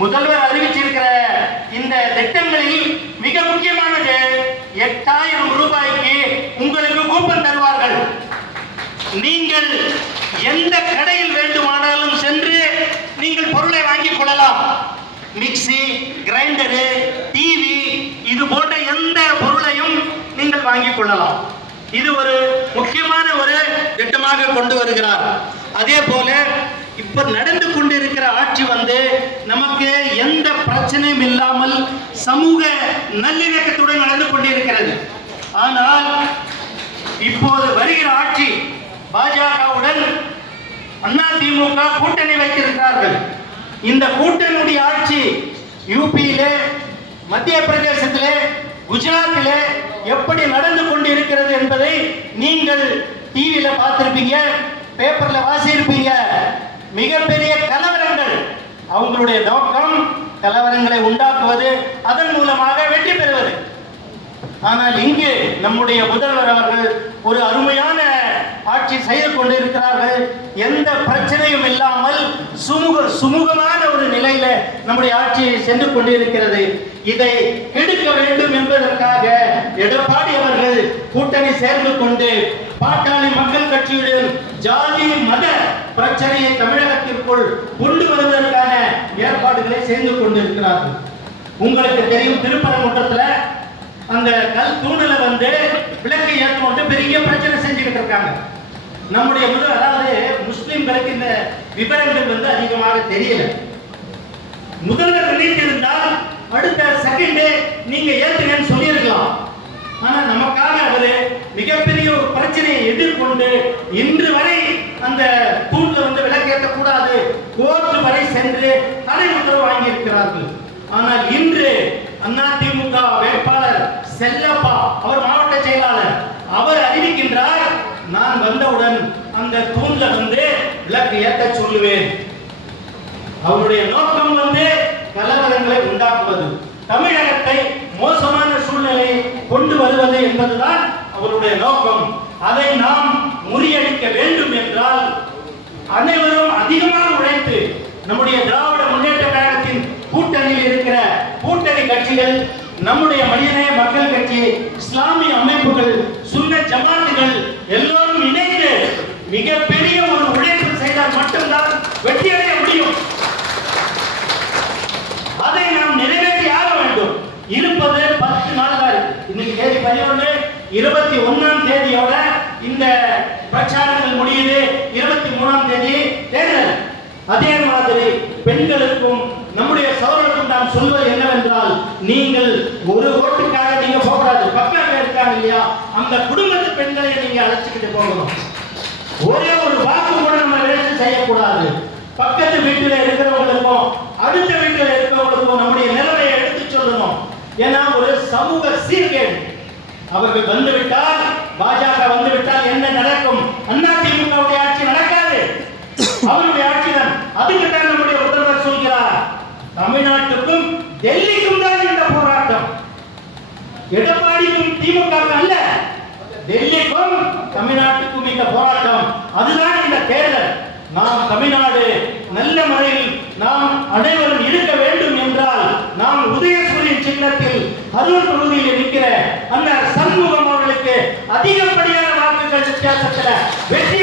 முதல்வர் அறிவிச்சிருக்கிற இந்த திட்டங்களில் மிக முக்கியமானது 8000 ரூபாய்க்கு உங்களுக்கு கூப்பன் தருவார்கள். நீங்கள் எந்த கடையில் வேண்டுமானாலும் சென்று நீங்கள் பொருளை வாங்கிக் கொள்ளலாம். மிக்சி, கிரைண்டரு, டிவி இது போன்ற எந்த பொருளையும் நீங்கள் வாங்கிக் கொள்ளலாம். இது ஒரு முக்கியமான ஒரு திட்டமாக கொண்டு வருகிறார். அதே போல இப்ப நடந்து கொண்டிருக்கிற ஆட்சி நமக்கு எந்த பிரச்சனையும் இல்லாமல் சமூக நல்லிணக்கத்துடன் நடந்து கொண்டிருக்கிறது. ஆனால் இப்போது வருகிற ஆட்சி பாஜகவுடன் அதிமுக கூட்டணி வைத்திருக்கிறார்கள். இந்த கூட்டணியுடைய ஆட்சி யூபியிலே, மத்திய பிரதேசத்திலே, குஜராத்திலே எப்படி நடந்து கொண்டிருக்கிறது என்பதை நீங்கள் டிவியில பார்த்திருப்பீங்க, பேப்பர்ல வாசியிருப்பீங்க. மிகப்பெரிய கலவரங்கள், அவங்களுடைய நோக்கம் கலவரங்களை உண்டாக்குவது, அதன் மூலமாக வெற்றி பெறுவது. ஆனால் இங்கு நம்முடைய முதல்வர் அவர்கள் ஒரு அருமையான ஆட்சி செய்து கொண்டிருக்கிறார்கள். எந்த பிரச்சனையும் இல்லாமல் சுமூகமான ஒரு நிலையில நம்முடைய ஆட்சி சென்று கொண்டிருக்கிறது. இதை கெடுக்க வேண்டும் என்பதற்காக எடப்பாடி அவர்கள் கூட்டணி சேர்ந்து கொண்டு பாட்டாளி மக்கள் கட்சியுடன் ஜாதி மத பிரச்சனையை தமிழகத்திற்குள் கொண்டு வருவதற்கான ஏற்பாடுகளை செய்து கொண்டிருக்கிறார்கள். உங்களுக்கு தெரியும், திருப்பரங்குன்றத்துல அந்த கல் தூணல விளக்கு ஏற்ற பெரிய பிரச்சனை செஞ்சுக்கிட்டு இருக்காங்க. நம்முடைய அதாவது முஸ்லிம்களுக்கு இந்த விவரங்கள் அதிகமாக தெரியல. முதல்வர் நினைத்திருந்தால் அடுத்த செகண்டே நீங்க ஏற்றுங்கன்னு சொல்லியிருக்கலாம். ஆனா நமக்காக அவரு மிகப்பெரிய ஒரு பிரச்சனையை எதிர்கொண்டு இன்று வரை அந்த தூண்ல விளக்கேற்ற கூடாது, கோர்ட்டு வரை சென்று தடை உத்தரவு வாங்கி இருக்கிறார்கள். ஆனால் இன்று அதிமுக வேட்பாளர் செல்லப்பா, அவர் மாவட்ட செயலாளர், அவர் அறிவிக்கின்றார், நான் வந்தவுடன் அந்த தூண்ல விளக்கு ஏற்ற சொல்லுவேன். அவருடைய நோக்கம் கலவரங்களை உண்டாக்குவது, தமிழகத்தை மோசமான சூழ்நிலை கொண்டு வருவது என்பதுதான் அவருடைய நோக்கம். அதை நாம் முறியடிக்க வேண்டும் என்றால் அனைவரும் அதிகமாக உழைத்து நம்முடைய திராவிட முன்னேற்ற கழகத்தின் கூட்டணியில் இருக்கிற கூட்டணி கட்சிகள், நம்முடைய மனிதநேய மக்கள் கட்சி, இஸ்லாமிய அமைப்புகள், சுன்னத் ஜமாத்துகள் எல்லோரும் இணைந்து மிகப்பெரிய ஒரு உழைப்பு செய்தால் மட்டும்தான் வெற்றி அடைய முடியும். அதை நாம் நிறைவேற்றி ஆக வேண்டும். இருப்பது 10 நாட்கள். இன்னைக்கு தேதி 11, 21ஆம் தேதியோட இந்த பிரச்சாரங்கள் முடியுது. 23ஆம் தேதி தேர்தல். அதே மாதிரி பெண்களுக்கும் நம்முடைய சகோதரர்களுக்கும் நாம் சொல்வது என்னவென்றால், நீங்கள் ஒரு ஓட்டுக்காக நீங்க போகக்கூடாது. பக்கத்துல இருக்காங்க இல்லையா, அந்த குடும்பத்து பெண்களை நீங்க அழைச்சிக்கிட்டு போகணும். ஒரே ஒரு வாக்கு கூட நம்ம வேலை செய்யக்கூடாது. பக்கத்து வீட்டில் இருக்கிறவங்களுக்கும் அடுத்த வீட்டில் இருக்கிறவங்களுக்கும் நம்முடைய நிலைமையை எடுத்து சொல்லணும். ஏன்னா ஒரு சமூக சீர்கேடு. அவர்கள் வந்துவிட்டால், பாஜக வந்துவிட்டால் என்ன நடக்கும்? அதிமுகவுடைய ஆட்சி நடக்காது, அவருடைய ஆட்சி தான். அதுக்கு தான் நம்முடைய முதல்வர் சொல்கிறார், தமிழ்நாட்டுக்கும் டெல்லிக்கும் தான் இந்த போராட்டம். எடப்பாடிக்கும் திமுக அல்ல, டெல்லிக்கும் தமிழ்நாட்டுக்கும் இந்த போராட்டம். அதுதான் இந்த தேர்தல். நாம் தமிழ்நாடு நல்ல முறையில் நாம் அனைவரும் இருக்க வேண்டும் என்றால், நாம் உதயசூரியன் சின்னத்தில் அரூர் பகுதியில் இருக்கிற அந்த சண்முகம் அவர்களுக்கு அதிகப்படியான வாக்குகள் வித்தியாசத்தில் வெற்றி